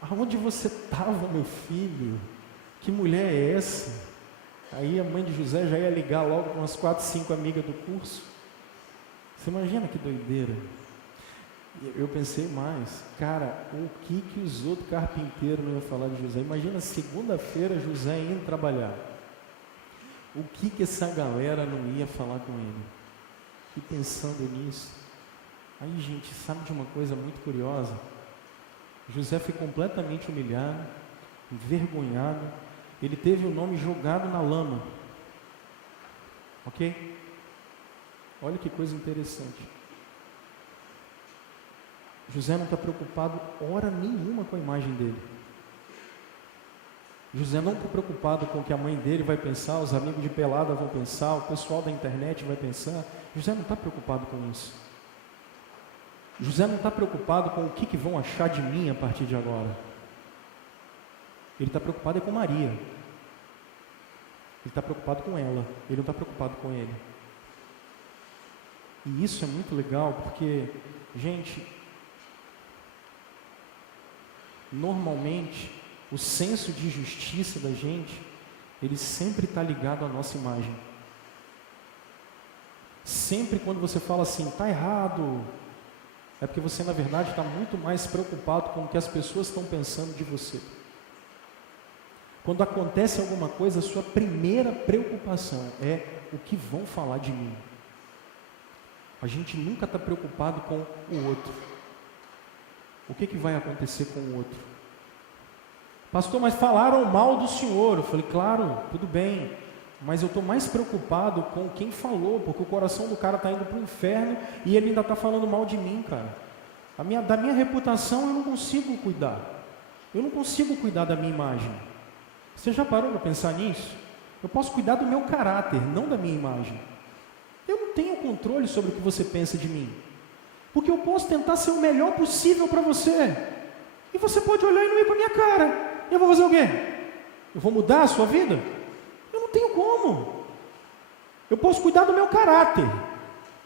Aonde você estava, meu filho? Que mulher é essa? Aí a mãe de José já ia ligar logo com umas 4, 5 amigas do curso. Você imagina que doideira? Eu pensei mais, cara, o que os outros carpinteiros não iam falar de José? Imagina segunda-feira José indo trabalhar. O que essa galera não ia falar com ele? E pensando nisso, aí gente, sabe de uma coisa muito curiosa? José foi completamente humilhado, envergonhado, ele teve o nome jogado na lama, ok? Olha que coisa interessante. José não está preocupado hora nenhuma com a imagem dele. José não está preocupado com o que a mãe dele vai pensar, os amigos de pelada vão pensar, o pessoal da internet vai pensar. José não está preocupado com isso. José não está preocupado com o que vão achar de mim a partir de agora. Ele está preocupado com Maria. Ele está preocupado com ela. Ele não está preocupado com ele. E isso é muito legal porque, gente, normalmente o senso de justiça da gente, ele sempre está ligado à nossa imagem. Sempre quando você fala assim, está errado, é porque você na verdade está muito mais preocupado com o que as pessoas estão pensando de você. Quando acontece alguma coisa, a sua primeira preocupação é o que vão falar de mim. A gente nunca está preocupado com o outro. O que vai acontecer com o outro? Pastor, mas falaram mal do senhor. Eu falei, claro, tudo bem, mas eu estou mais preocupado com quem falou, porque o coração do cara está indo para o inferno e ele ainda está falando mal de mim, cara. Da minha reputação eu não consigo cuidar. Eu não consigo cuidar da minha imagem. Você já parou para pensar nisso? Eu posso cuidar do meu caráter, não da minha imagem. Eu não tenho controle sobre o que você pensa de mim. Porque eu posso tentar ser o melhor possível para você. E você pode olhar e não ir para a minha cara. E eu vou fazer o quê? Eu vou mudar a sua vida? Eu não tenho como. Eu posso cuidar do meu caráter.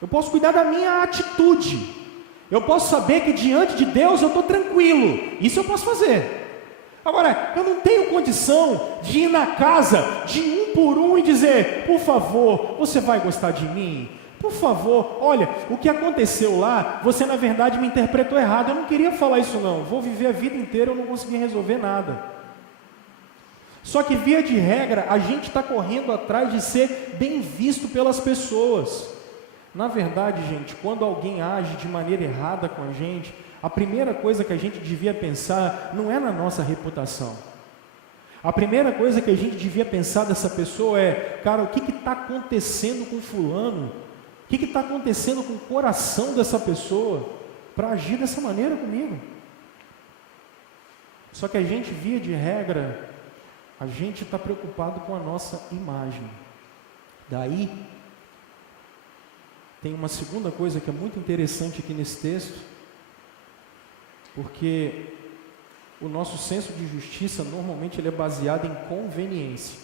Eu posso cuidar da minha atitude. Eu posso saber que diante de Deus eu estou tranquilo. Isso eu posso fazer. Agora, eu não tenho condição de ir na casa de um por um e dizer, por favor, você vai gostar de mim? Por favor, olha, o que aconteceu lá, você na verdade me interpretou errado. Eu não queria falar isso não. Vou viver a vida inteira, eu não consegui resolver nada. Só que via de regra, a gente está correndo atrás de ser bem visto pelas pessoas. Na verdade, gente, quando alguém age de maneira errada com a gente, a primeira coisa que a gente devia pensar não é na nossa reputação. A primeira coisa que a gente devia pensar dessa pessoa é, cara, o que está acontecendo com fulano? O que está acontecendo com o coração dessa pessoa para agir dessa maneira comigo? Só que a gente, via de regra, a gente está preocupado com a nossa imagem. Daí, tem uma segunda coisa que é muito interessante aqui nesse texto, porque o nosso senso de justiça, normalmente, ele é baseado em conveniência.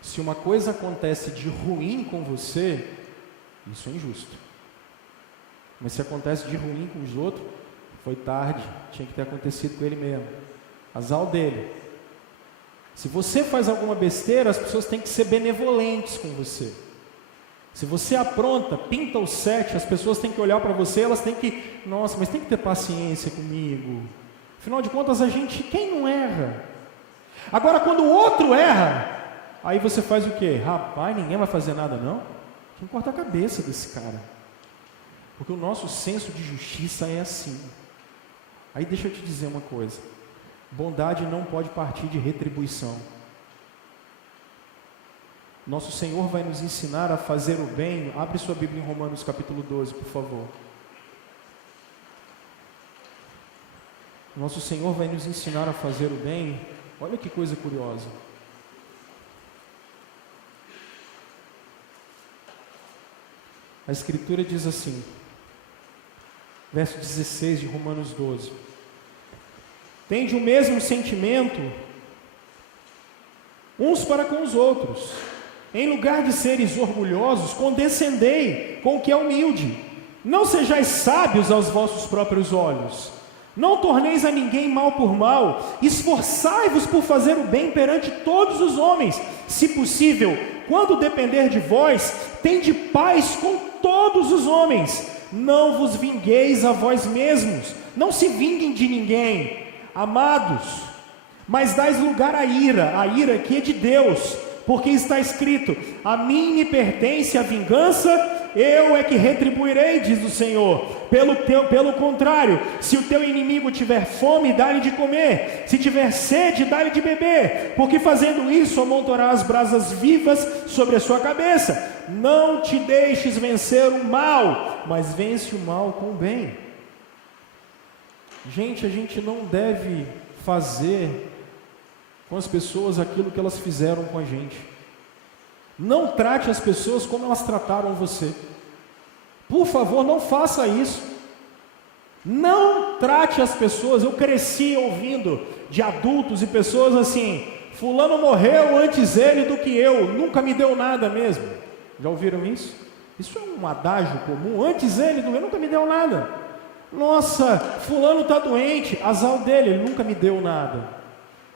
Se uma coisa acontece de ruim com você, isso é injusto. Mas se acontece de ruim com os outros, foi tarde, tinha que ter acontecido com ele mesmo. Azar dele. Se você faz alguma besteira, as pessoas têm que ser benevolentes com você. Se você apronta, pinta o 7, as pessoas têm que olhar para você, elas têm que, nossa, mas tem que ter paciência comigo. Afinal de contas, quem não erra? Agora, quando o outro erra, aí você faz o quê? Rapaz, ninguém vai fazer nada não? Tem que cortar a cabeça desse cara. Porque o nosso senso de justiça é assim. Aí deixa eu te dizer uma coisa. Bondade não pode partir de retribuição. Nosso Senhor vai nos ensinar a fazer o bem. Abre sua Bíblia em Romanos capítulo 12, por favor. Nosso Senhor vai nos ensinar a fazer o bem. Olha que coisa curiosa. A Escritura diz assim, verso 16 de Romanos 12. Tende o mesmo sentimento uns para com os outros. Em lugar de seres orgulhosos, condescendei com o que é humilde. Não sejais sábios aos vossos próprios olhos. Não torneis a ninguém mal por mal. Esforçai-vos por fazer o bem perante todos os homens. Se possível, quando depender de vós, tende paz com todos os homens. Não vos vingueis a vós mesmos. Não se vinguem de ninguém. Amados, mas dais lugar à ira que é de Deus, porque está escrito, a mim me pertence a vingança, eu é que retribuirei, diz o Senhor. Pelo contrário, se o teu inimigo tiver fome, dá-lhe de comer, se tiver sede, dá-lhe de beber, porque fazendo isso amontoarás brasas vivas sobre a sua cabeça. Não te deixes vencer o mal, mas vence o mal com o bem. Gente, a gente não deve fazer com as pessoas aquilo que elas fizeram com a gente. Não trate as pessoas como elas trataram você. Por favor, não faça isso. Não trate as pessoas. Eu cresci ouvindo de adultos e pessoas assim: fulano morreu antes ele do que eu, nunca me deu nada mesmo. Já ouviram isso? Isso é um adágio comum. Antes ele do que eu, nunca me deu nada. Nossa, fulano está doente, azar dele, ele nunca me deu nada.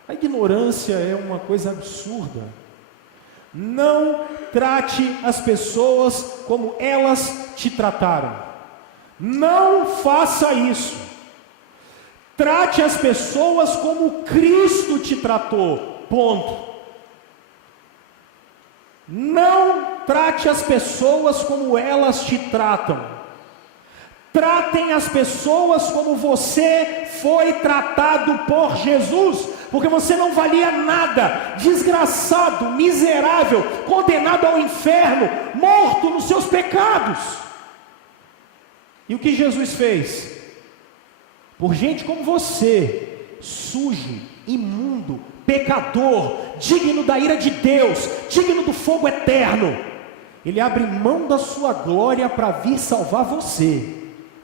A ignorância é uma coisa absurda. Não trate as pessoas como elas te trataram. Não faça isso. Trate as pessoas como Cristo te tratou. Ponto. Não trate as pessoas como elas te tratam. Tratem as pessoas como você foi tratado por Jesus, porque você não valia nada, desgraçado, miserável, condenado ao inferno, morto nos seus pecados. E o que Jesus fez? Por gente como você, sujo, imundo, pecador, digno da ira de Deus, digno do fogo eterno, Ele abre mão da sua glória para vir salvar você.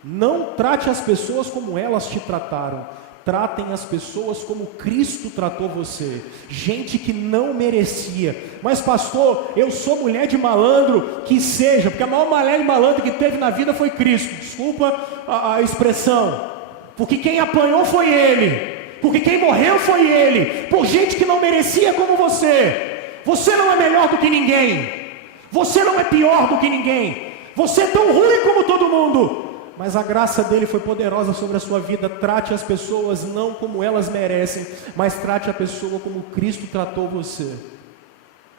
Não trate as pessoas como elas te trataram. Tratem as pessoas como Cristo tratou você. Gente que não merecia. Mas pastor, eu sou mulher de malandro. Que seja, porque a maior mulher de malandro que teve na vida foi Cristo. Desculpa a expressão. Porque quem apanhou foi Ele. Porque quem morreu foi Ele. Por gente que não merecia como você. Você não é melhor do que ninguém. Você não é pior do que ninguém. Você é tão ruim como todo mundo. Mas a graça dele foi poderosa sobre a sua vida. Trate as pessoas não como elas merecem, mas trate a pessoa como Cristo tratou você.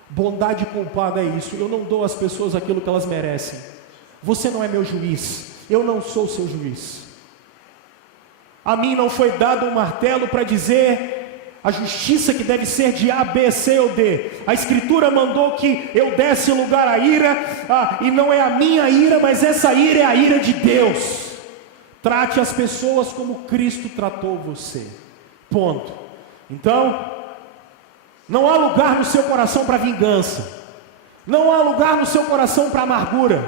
Bondade culpada é isso. Eu não dou às pessoas aquilo que elas merecem. Você não é meu juiz. Eu não sou seu juiz. A mim não foi dado um martelo para dizer a justiça que deve ser de A, B, C ou D. A Escritura mandou que eu desse lugar à ira, e não é a minha ira, mas essa ira é a ira de Deus. Trate as pessoas como Cristo tratou você. Ponto. Então, não há lugar no seu coração para vingança. Não há lugar no seu coração para amargura.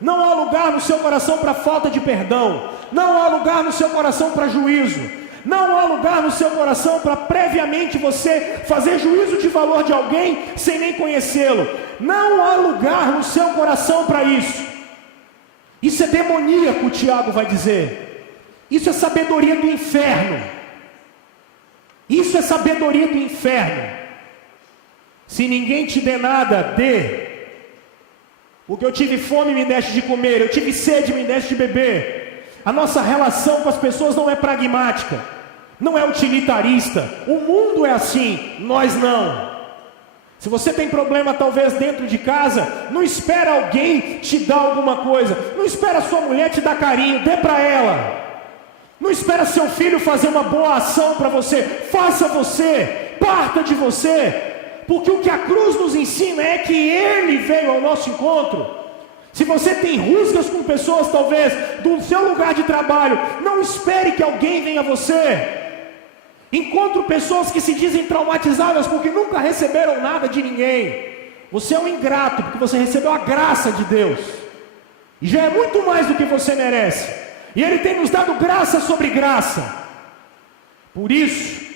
Não há lugar no seu coração para falta de perdão. Não há lugar no seu coração para juízo. Não há lugar no seu coração para previamente você fazer juízo de valor de alguém sem nem conhecê-lo. Não há lugar no seu coração para isso. Isso é demoníaco, Tiago vai dizer. Isso é sabedoria do inferno. Isso é sabedoria do inferno. Se ninguém te der nada, dê. Porque eu tive fome, me deste de comer. Eu tive sede, me deste de beber. A nossa relação com as pessoas não é pragmática. Não é utilitarista. O mundo é assim, nós não. Se você tem problema talvez dentro de casa, não espera alguém te dar alguma coisa. Não espera sua mulher te dar carinho, dê para ela. Não espera seu filho fazer uma boa ação para você. Faça você, parta de você. Porque o que a cruz nos ensina é que Ele veio ao nosso encontro. Se você tem rusgas com pessoas talvez do seu lugar de trabalho, não espere que alguém venha a você. Encontro pessoas que se dizem traumatizadas porque nunca receberam nada de ninguém. Você é um ingrato porque você recebeu a graça de Deus. E já é muito mais do que você merece. E Ele tem nos dado graça sobre graça. Por isso,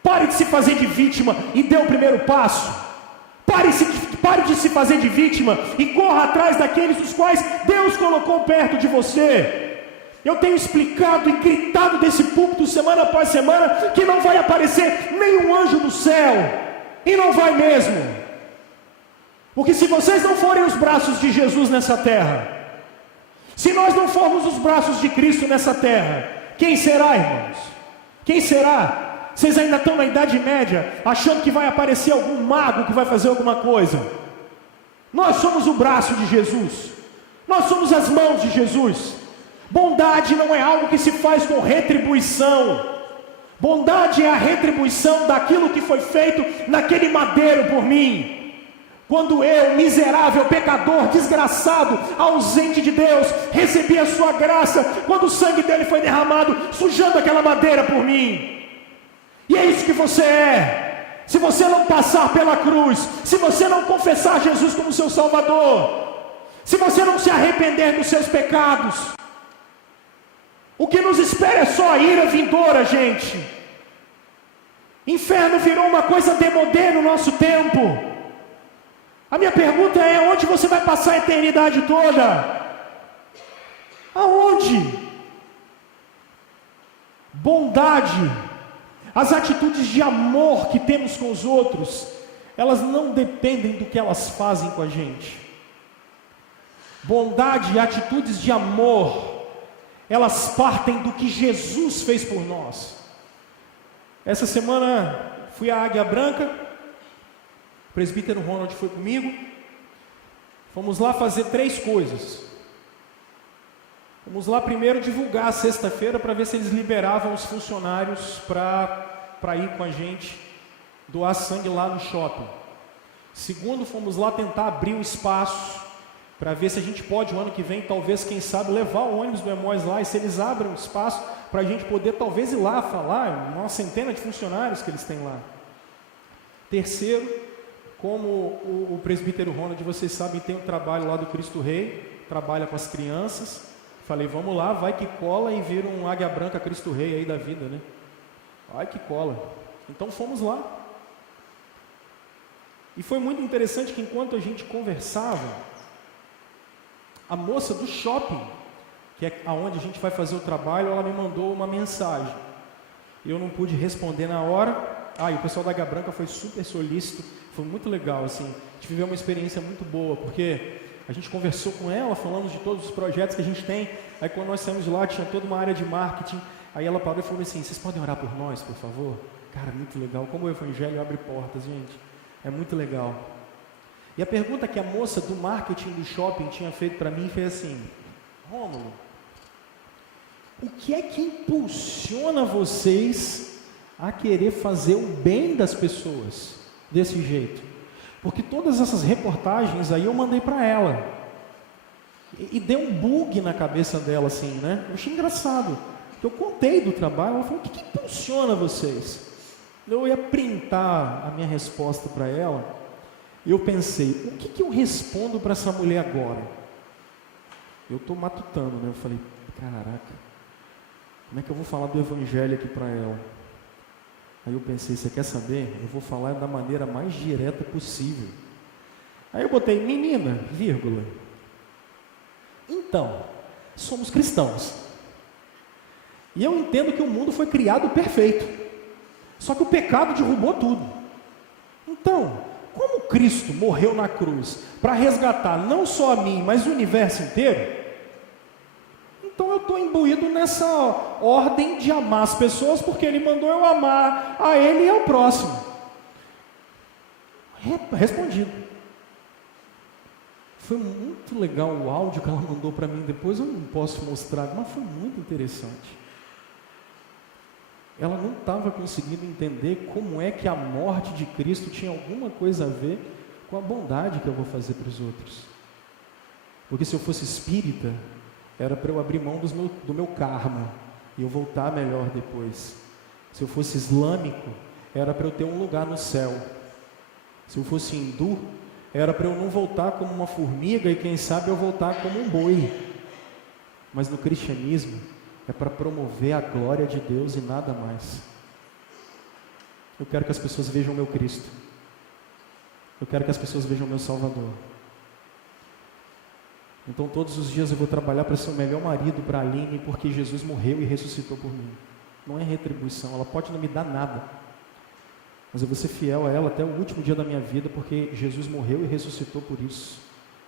pare de se fazer de vítima e dê o primeiro passo. Pare de se fazer de vítima e corra atrás daqueles os quais Deus colocou perto de você. Eu tenho explicado e gritado desse púlpito semana após semana que não vai aparecer nenhum anjo do céu. E não vai mesmo. Porque se vocês não forem os braços de Jesus nessa terra, se nós não formos os braços de Cristo nessa terra, quem será, irmãos? Quem será? Vocês ainda estão na Idade Média, achando que vai aparecer algum mago que vai fazer alguma coisa. Nós somos o braço de Jesus. Nós somos as mãos de Jesus. Bondade não é algo que se faz com retribuição. Bondade é a retribuição daquilo que foi feito naquele madeiro por mim. Quando eu, miserável, pecador, desgraçado, ausente de Deus, recebi a sua graça, quando o sangue dele foi derramado, sujando aquela madeira por mim. E é isso que você é. Se você não passar pela cruz, se você não confessar Jesus como seu Salvador, se você não se arrepender dos seus pecados, o que nos espera é só a ira vindoura, gente. Inferno virou uma coisa demodê no nosso tempo. A minha pergunta é: onde você vai passar a eternidade toda? Aonde? Bondade, as atitudes de amor que temos com os outros, elas não dependem do que elas fazem com a gente. Bondade e atitudes de amor, elas partem do que Jesus fez por nós. Essa semana fui à Águia Branca, o presbítero Ronald foi comigo. Fomos lá fazer 3 coisas. Fomos lá primeiro divulgar a sexta-feira para ver se eles liberavam os funcionários para ir com a gente doar sangue lá no shopping. Segundo, fomos lá tentar abrir um espaço para ver se a gente pode, o ano que vem, talvez, quem sabe, levar o ônibus do Emóis lá, e se eles abrem um espaço para a gente poder, talvez, ir lá falar, uma centena de funcionários que eles têm lá. Terceiro, como o presbítero Ronald, vocês sabem, tem um trabalho lá do Cristo Rei, trabalha com as crianças. Falei, vamos lá, vai que cola, e vira um Águia Branca Cristo Rei aí da vida, né? Vai que cola. Então fomos lá. E foi muito interessante que enquanto a gente conversava, a moça do shopping, que é aonde a gente vai fazer o trabalho, ela me mandou uma mensagem. Eu não pude responder na hora. E o pessoal da Águia Branca foi super solícito, foi muito legal, assim. A gente viveu uma experiência muito boa, porque a gente conversou com ela, falamos de todos os projetos que a gente tem. Aí quando nós saímos de lá, tinha toda uma área de marketing. Aí ela parou e falou assim: vocês podem orar por nós, por favor? Cara, muito legal. Como o Evangelho abre portas, gente. É muito legal. E a pergunta que a moça do marketing do shopping tinha feito para mim foi assim: Rômulo, o que é que impulsiona vocês a querer fazer o bem das pessoas desse jeito? Porque todas essas reportagens aí eu mandei para ela. E deu um bug na cabeça dela, assim, né? Eu achei engraçado. Eu contei do trabalho, ela falou: o que impulsiona vocês? Eu ia printar a minha resposta para ela. E eu pensei: o que eu respondo para essa mulher agora? Eu estou matutando, né? Eu falei: caraca, como é que eu vou falar do Evangelho aqui para ela? Aí eu pensei: você quer saber? Eu vou falar da maneira mais direta possível. Aí eu botei: menina, vírgula. Então, somos cristãos. E eu entendo que o mundo foi criado perfeito. Só que o pecado derrubou tudo. Então, como Cristo morreu na cruz para resgatar não só a mim, mas o universo inteiro, então eu estou imbuído nessa ordem de amar as pessoas, porque Ele mandou eu amar a Ele e ao próximo. Respondido. Foi muito legal o áudio que ela mandou para mim, depois eu não posso mostrar, mas foi muito interessante. Ela não estava conseguindo entender como é que a morte de Cristo tinha alguma coisa a ver com a bondade que eu vou fazer para os outros. Porque se eu fosse espírita, era para eu abrir mão do meu karma e eu voltar melhor depois. Se eu fosse islâmico, era para eu ter um lugar no céu. Se eu fosse hindu, era para eu não voltar como uma formiga e quem sabe eu voltar como um boi. Mas no cristianismo, é para promover a glória de Deus e nada mais. Eu quero que as pessoas vejam o meu Cristo. Eu quero que as pessoas vejam o meu Salvador. Então todos os dias eu vou trabalhar para ser o melhor marido para a Aline, porque Jesus morreu e ressuscitou por mim. Não é retribuição, ela pode não me dar nada, mas eu vou ser fiel a ela até o último dia da minha vida, porque Jesus morreu e ressuscitou por isso,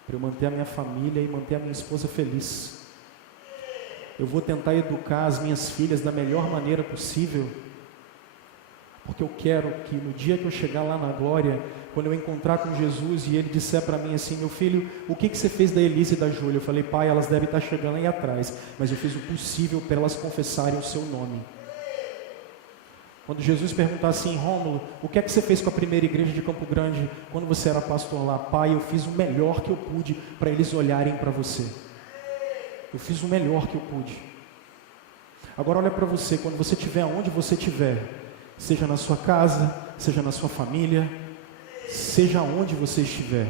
para eu manter a minha família e manter a minha esposa feliz. Eu vou tentar educar as minhas filhas da melhor maneira possível, Porque eu quero que no dia que eu chegar lá na glória, quando eu encontrar com Jesus e Ele disser para mim assim: meu filho, o que você fez da Elisa e da Júlia? Eu falei: pai, elas devem estar chegando aí atrás, mas eu fiz o possível para elas confessarem o seu nome. Quando Jesus perguntar assim: Rômulo, o que é que você fez com a primeira igreja de Campo Grande quando você era pastor lá? Pai, eu fiz o melhor que eu pude para eles olharem para você. Eu fiz o melhor que eu pude. Agora olha para você, quando você estiver onde você estiver, seja na sua casa, seja na sua família, seja onde você estiver,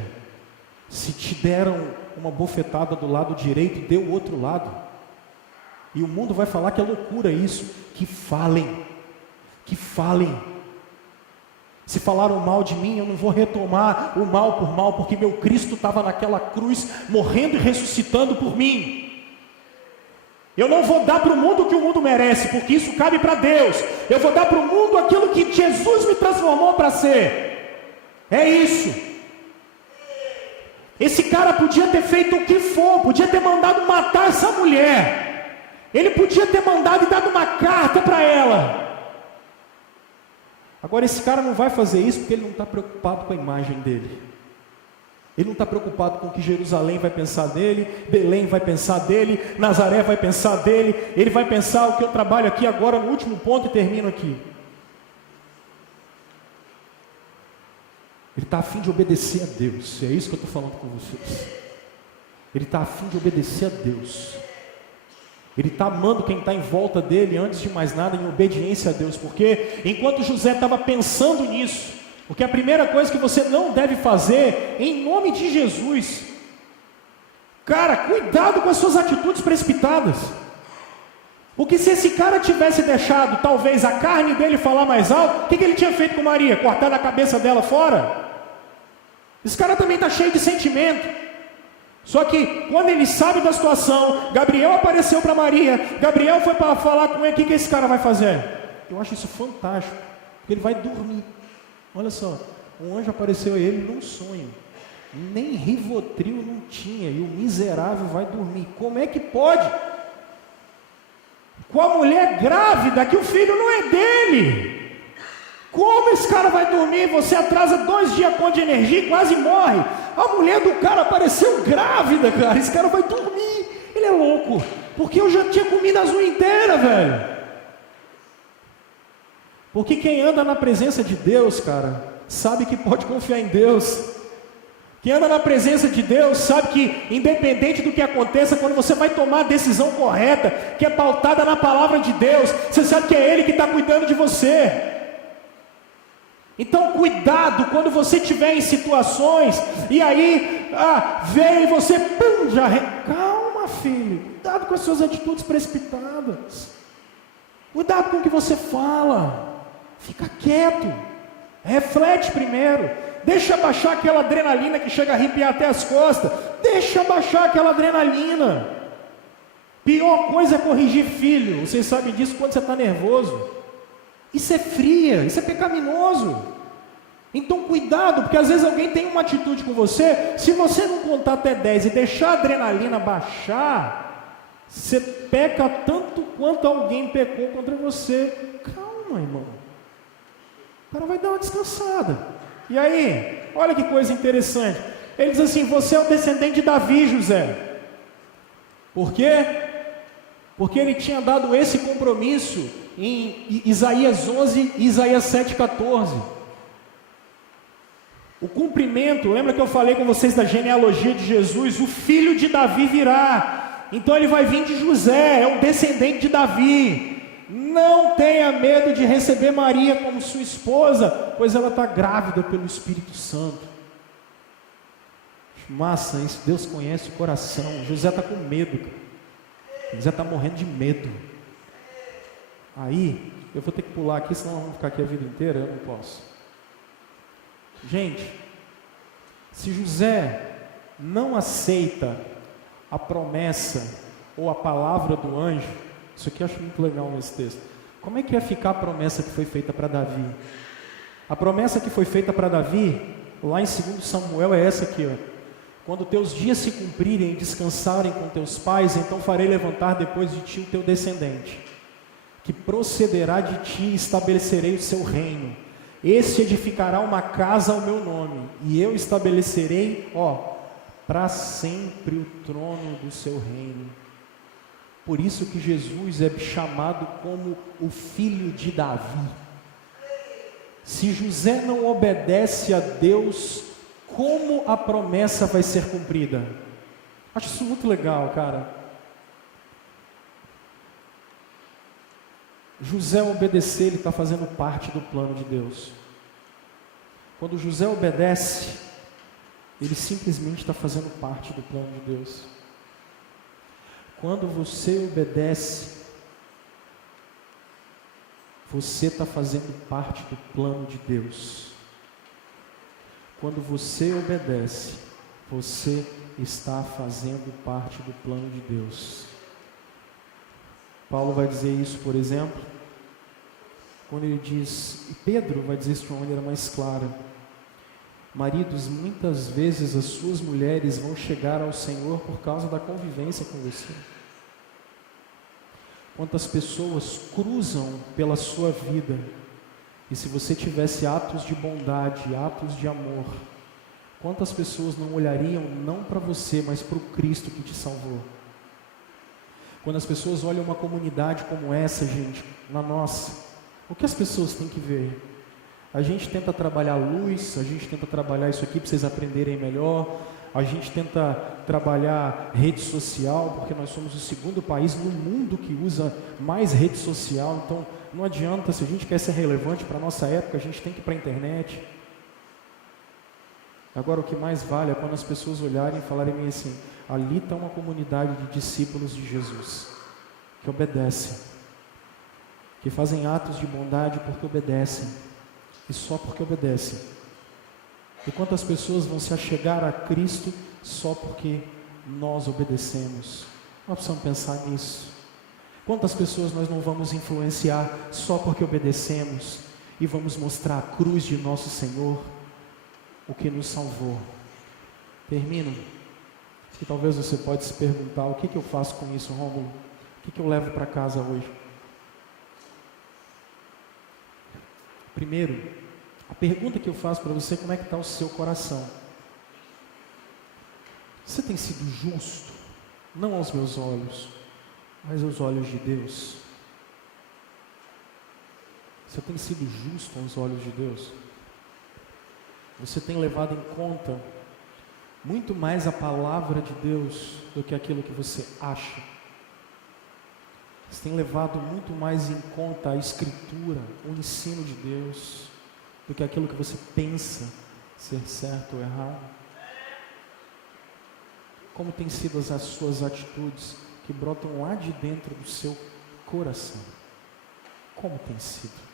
se te deram uma bofetada do lado direito, dê o outro lado. E o mundo vai falar que é loucura isso. Que falem. Se falaram mal de mim, eu não vou retomar o mal por mal, porque meu Cristo estava naquela cruz, morrendo e ressuscitando por mim. Eu não vou dar para o mundo o que o mundo merece, porque isso cabe para Deus. Eu vou dar para o mundo aquilo que Jesus me transformou para ser. É isso. Esse cara podia ter feito o que for, podia ter mandado matar essa mulher. Ele podia ter mandado e dado uma carta para ela. Agora esse cara não vai fazer isso porque ele não está preocupado com a imagem dele. Ele não está preocupado com o que Jerusalém vai pensar dele, Belém vai pensar dele, Nazaré vai pensar dele. Ele vai pensar o que eu trabalho aqui agora no último ponto e termino aqui. Ele está a fim de obedecer a Deus. É isso que eu estou falando com vocês. Ele está a fim de obedecer a Deus. Ele está amando quem está em volta dele, antes de mais nada, em obediência a Deus. Porque enquanto José estava pensando nisso, porque a primeira coisa que você não deve fazer, em nome de Jesus, cara, cuidado com as suas atitudes precipitadas. Porque se esse cara tivesse deixado, talvez, a carne dele falar mais alto, o que ele tinha feito com Maria? Cortado a cabeça dela fora? Esse cara também está cheio de sentimento. Só que, quando ele sabe da situação, Gabriel apareceu para Maria, Gabriel foi para falar com ele, o que esse cara vai fazer? Eu acho isso fantástico, porque ele vai dormir. Olha só, um anjo apareceu a ele num sonho, nem Rivotril não tinha, e o miserável vai dormir. Como é que pode? Com a mulher grávida, que o filho não é dele. Como esse cara vai dormir? Você atrasa 2 dias a conta de energia e quase morre. A mulher do cara apareceu grávida, cara. Esse cara vai dormir. Ele é louco, porque eu já tinha comido as unhas inteiras, velho. Porque quem anda na presença de Deus, cara, sabe que pode confiar em Deus. Quem anda na presença de Deus sabe que, independente do que aconteça, quando você vai tomar a decisão correta, que é pautada na palavra de Deus, você sabe que é Ele que está cuidando de você. Então cuidado quando você estiver em situações, e aí, vem e você, calma, filho, cuidado com as suas atitudes precipitadas, cuidado com o que você fala. Fica quieto, reflete primeiro, deixa baixar aquela adrenalina que chega a arrepiar até as costas, deixa baixar aquela adrenalina. Pior coisa é corrigir filho, vocês sabem disso quando você está nervoso. Isso é fria, isso é pecaminoso. Então cuidado, porque às vezes alguém tem uma atitude com você, se você não contar até 10 e deixar a adrenalina baixar, você peca tanto quanto alguém pecou contra você. Calma, irmão. O cara vai dar uma descansada. E aí, olha que coisa interessante. Ele diz assim: você é o descendente de Davi, José. Por quê? Porque ele tinha dado esse compromisso em Isaías 11 e Isaías 7,14. O cumprimento, lembra que eu falei com vocês da genealogia de Jesus? O filho de Davi virá. Então ele vai vir de José, é um descendente de Davi. Não tenha medo de receber Maria como sua esposa, pois ela está grávida pelo Espírito Santo. Massa, isso, Deus conhece o coração. José está com medo, cara. José está morrendo de medo. Aí, eu vou ter que pular aqui, senão vamos ficar aqui a vida inteira, eu não posso. Gente, se José não aceita a promessa ou a palavra do anjo, isso aqui eu acho muito legal nesse texto. Como é que ia ficar a promessa que foi feita para Davi? A promessa que foi feita para Davi, lá em 2 Samuel, é essa aqui, ó. Quando teus dias se cumprirem e descansarem com teus pais, então farei levantar depois de ti o teu descendente, que procederá de ti e estabelecerei o seu reino. Este edificará uma casa ao meu nome, e eu estabelecerei, para sempre o trono do seu reino. Por isso que Jesus é chamado como o filho de Davi. Se José não obedece a Deus, como a promessa vai ser cumprida? Acho isso muito legal, cara. José obedecer, ele está fazendo parte do plano de Deus. Quando José obedece, ele simplesmente está fazendo parte do plano de Deus. Quando você obedece, você está fazendo parte do plano de Deus. Quando você obedece, você está fazendo parte do plano de Deus. Paulo vai dizer isso, por exemplo, quando ele diz, e Pedro vai dizer isso de uma maneira mais clara: maridos, muitas vezes as suas mulheres vão chegar ao Senhor por causa da convivência com você. Quantas pessoas cruzam pela sua vida, e se você tivesse atos de bondade, atos de amor, quantas pessoas não olhariam não para você, mas para o Cristo que te salvou? Quando as pessoas olham uma comunidade como essa, gente, na nossa, o que as pessoas têm que ver? A gente tenta trabalhar a luz, a gente tenta trabalhar isso aqui para vocês aprenderem melhor, a gente tenta trabalhar rede social, porque nós somos o segundo país no mundo que usa mais rede social, então não adianta, se a gente quer ser relevante para a nossa época, a gente tem que ir para a internet. Agora, o que mais vale é quando as pessoas olharem e falarem assim: ali está uma comunidade de discípulos de Jesus, que obedecem, que fazem atos de bondade porque obedecem, e só porque obedecem. E quantas pessoas vão se achegar a Cristo só porque nós obedecemos? Nós precisamos pensar nisso. Quantas pessoas nós não vamos influenciar só porque obedecemos e vamos mostrar a cruz de nosso Senhor, o que nos salvou? Termino. E talvez você pode se perguntar: o que eu faço com isso, Rômulo? O que eu levo para casa hoje? Primeiro, a pergunta que eu faço para você: como é que está o seu coração? Você tem sido justo, não aos meus olhos, mas aos olhos de Deus? Você tem sido justo aos olhos de Deus? Você tem levado em conta muito mais a palavra de Deus do que aquilo que você acha? Você tem levado muito mais em conta a Escritura, o ensino de Deus, do que aquilo que você pensa ser certo ou errado? Como tem sido as suas atitudes que brotam lá de dentro do seu coração? Como tem sido?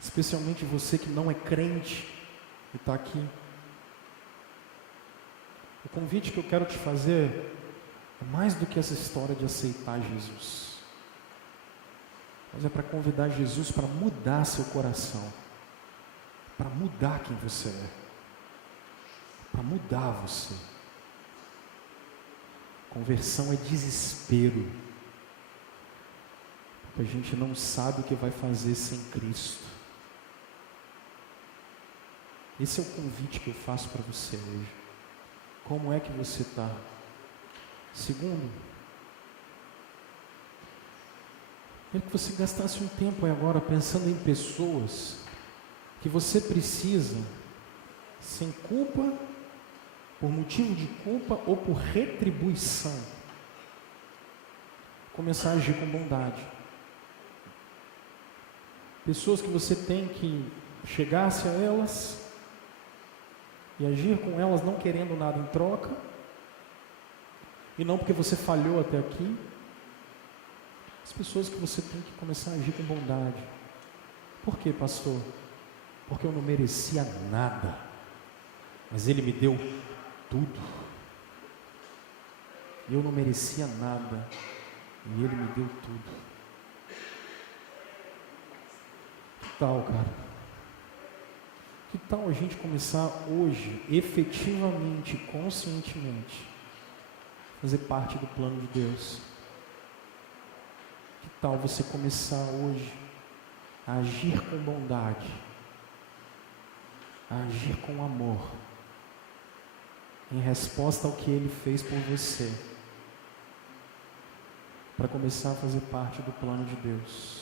Especialmente você que não é crente e está aqui. O convite que eu quero te fazer é mais do que essa história de aceitar Jesus, mas é para convidar Jesus para mudar seu coração, para mudar quem você é, para mudar você. Conversão é desespero, porque a gente não sabe o que vai fazer sem Cristo. Esse é o convite que eu faço para você hoje. Como é que você está? Segundo, eu queria que você gastasse um tempo aí agora pensando em pessoas que você precisa, sem culpa, por motivo de culpa ou por retribuição, começar a agir com bondade. Pessoas que você tem que chegar-se a elas e agir com elas não querendo nada em troca, e não porque você falhou até aqui. As pessoas que você tem que começar a agir com bondade. Por quê, pastor? Porque eu não merecia nada, mas Ele me deu tudo. Eu não merecia nada, e Ele me deu tudo. Que tal, cara? Que tal a gente começar hoje, efetivamente, conscientemente, fazer parte do plano de Deus? Que tal você começar hoje a agir com bondade, a agir com amor, em resposta ao que Ele fez por você, para começar a fazer parte do plano de Deus.